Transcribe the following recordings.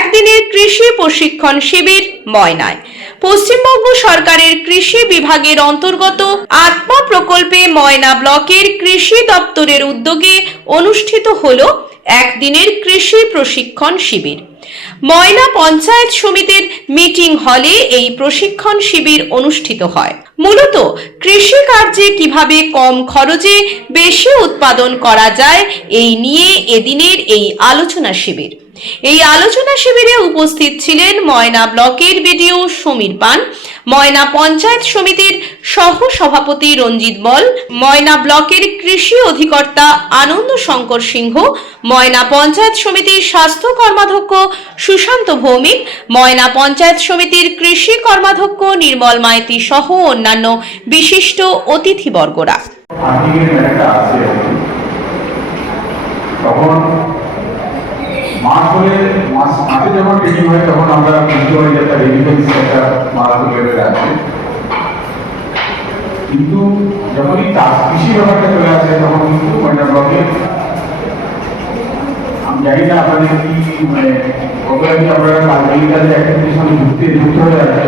একদিনের কৃষি প্রশিক্ষণ শিবির ময়নায়। পশ্চিমবঙ্গ সরকারের কৃষি বিভাগের অন্তর্গত আত্মা প্রকল্পে ময়না ব্লকের কৃষি দপ্তরের উদ্যোগে অনুষ্ঠিত হল একদিনের কৃষি প্রশিক্ষণ শিবির। ময়না পঞ্চায়েত সমিতির মিটিং হলে এই প্রশিক্ষণ শিবির অনুষ্ঠিত হয়। মূলত কৃষি কার্যে কীভাবে কম খরচে বেশি উৎপাদন করা যায়, এই নিয়ে এদিনের এই আলোচনা শিবির। এই আলোচনা শিবিরে উপস্থিত ছিলেন ময়না ব্লকের বিডিও সমীর পান, ময়না পঞ্চায়েত সমিতির সহ সভাপতি রঞ্জিত বল, ময়না ব্লকের কৃষি অধিকর্তা আনন্দ শঙ্কর সিংহ, ময়না পঞ্চায়েত সমিতির স্বাস্থ্য কর্মাধ্যক্ষ সুশান্ত ভৌমিক, ময়না পঞ্চায়েত সমিতির কৃষি কর্মাধ্যক্ষ নির্মল মাইতি সহ অন্যান্য বিশিষ্ট অতিথিবর্গরা। মাস মাসে যখন ট্রেনিং হয়, তখন আমরা বুঝতে পারি একটা রেমিটেন্স একটা মারাত্মক লেভেলে আছে কিন্তু যখনই চাষ কৃষি ব্যাপারটা চলে আসে, তখন কিন্তু ময়না ব্লকে আমি জানি না আপনাদের কি মানে কত আর কি আপনারা এগ্রিকালচার অ্যাক্টিভিটির সঙ্গে যুক্তি যুক্ত হয়ে আছে।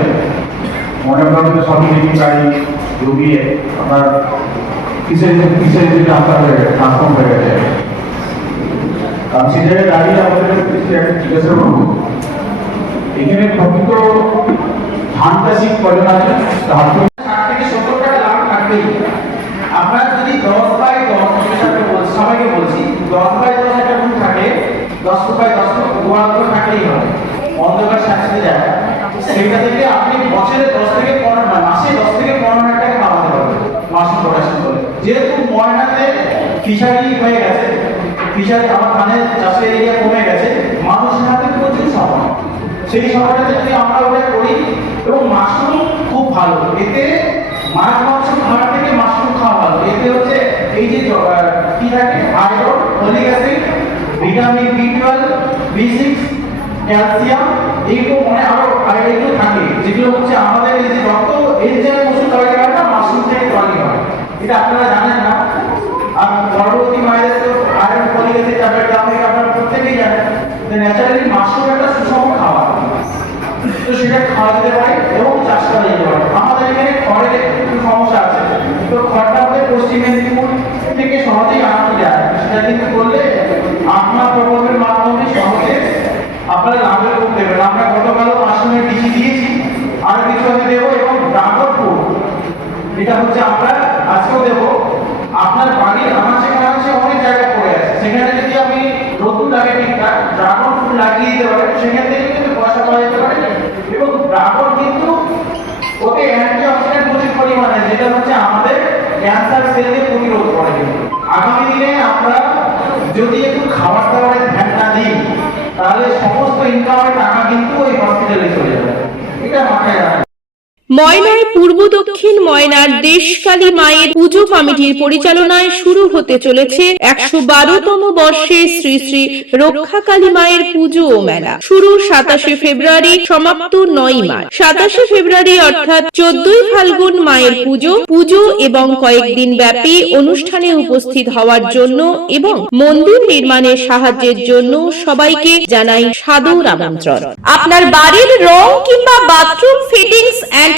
মনে ব্লকে সবই দেখি প্রায় রোগী, আপনার কিসের কিসের যেটা আপনার ট্রান্সফর্ম হয়ে গেছে। কারণ সেই জায়গায় দাঁড়িয়ে আমাদের জিজ্ঞাসা করব। এখানে প্রকৃত ধান চাষি কজন আছে তার থেকে সত্তর টাকা লাভ থাকবেই। আপনার যদি দশ বাই দশ সবাইকে বলছি, দশ বাই দশ একটা রুম থাকে, দশ বাই দশ তো থাকলেই হবে। অন্ধকার সাথে যায় সেটা থেকে আপনি বছরে দশ থেকে পনেরো না মাসে দশ থেকে পনেরো হাজার টাকা কামাতে পারবেন মাসে প্রোডাকশন করে যেহেতু ময়নাতে ফিশারি হয়ে গেছে ফিশারি আমার ধানের চাষের এরিয়া কমে গেছে, মানুষের হাতে প্রচুর সময় সেই সময়টাতে যদি আমরা ওটা করি, এবং মাশরুম খুব ভালো। এতে মাছ মাংস খাওয়ার থেকে মাশরুম খাওয়া ভালো। এতে হচ্ছে এই যে কি থাকে? Iron folic acid vitamin B twelve B six calcium এইগুলো মানে আর এগুলো থাকে, যেগুলো হচ্ছে আমাদের এই যে রক্ত এই যে ওষুধ তৈরি হয় না মাশরুম থেকে তৈরি হয় এটা আপনারা জানেন না আর গর্ভবতী মায়েদের তো আয়রন ট্যাবলেট দেওয়া হয় আপনারা প্রত্যেকেই জানেন যে ন্যাচারালি মাশরুম একটা সুষম খাবার। তো সেটা খাওয়া যেতে পারে এবং চাষ করা যেতে পারে। আমাদের এখানে খড়ের একটু সমস্যা আছে। তো খড়টা আমাদের পশ্চিম মেদিনীপুর থেকে সহজেই আনানো যায়। সেটা কিন্তু করলে আপনার প্রকল্পের মাধ্যমে সহজে আপনারা লাভের করতে পারেন আমরা গতকালও মাশরুমের বিচি দিয়েছি। আর কিছু আমি দেবো এবং ড্রাগন ফ্রুট এটা হচ্ছে আমরা আজকেও দেবো। আপনার বাড়ির আনাচে কানাচে অনেক জায়গা পড়ে আছে। সেখানে যদি আপনি নতুন লাগে ঠিকঠাক ড্রাগন ফুল লাগিয়ে দিতে পারেন সেখান থেকে কিন্তু পয়সা পাওয়া যেতে পারে। এবং ড্রাগন কিন্তু ওতে অ্যান্টি প্রচুর পরিমাণে, যেটা হচ্ছে আমাদের ক্যান্সার সেলকে প্রতিরোধ করে। আগামী দিনে আমরা যদি একটু খাবার দাবারের ধ্যান দিই, তাহলে সমস্ত ইনকামের টাকা কিন্তু ময়নার পূর্ব দক্ষিণ ময়নার দেশকালী মায়ের পুজো কমিটির পরিচালনায় শুরু হতে চলেছে একশো বারোতম বর্ষে শ্রী শ্রী রক্ষাকালী মায়ের পুজো ও মেলা। শুরু সাতাশে ফেব্রুয়ারি, সমাপ্ত নয় মার্চ। সাতাশে ফেব্রুয়ারি অর্থাৎ চোদ্দই ফাল্গুন মায়ের পুজো। পুজো এবং কয়েকদিন ব্যাপী অনুষ্ঠানে উপস্থিত হওয়ার জন্য এবং মন্দির নির্মাণের সাহায্যের জন্য সবাইকে জানাই সাদর আমন্ত্রণ। আপনার বাড়ির রং কিংবা বাথরুম ফিটিংস অ্যান্ড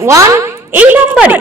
one এই নম্বরে।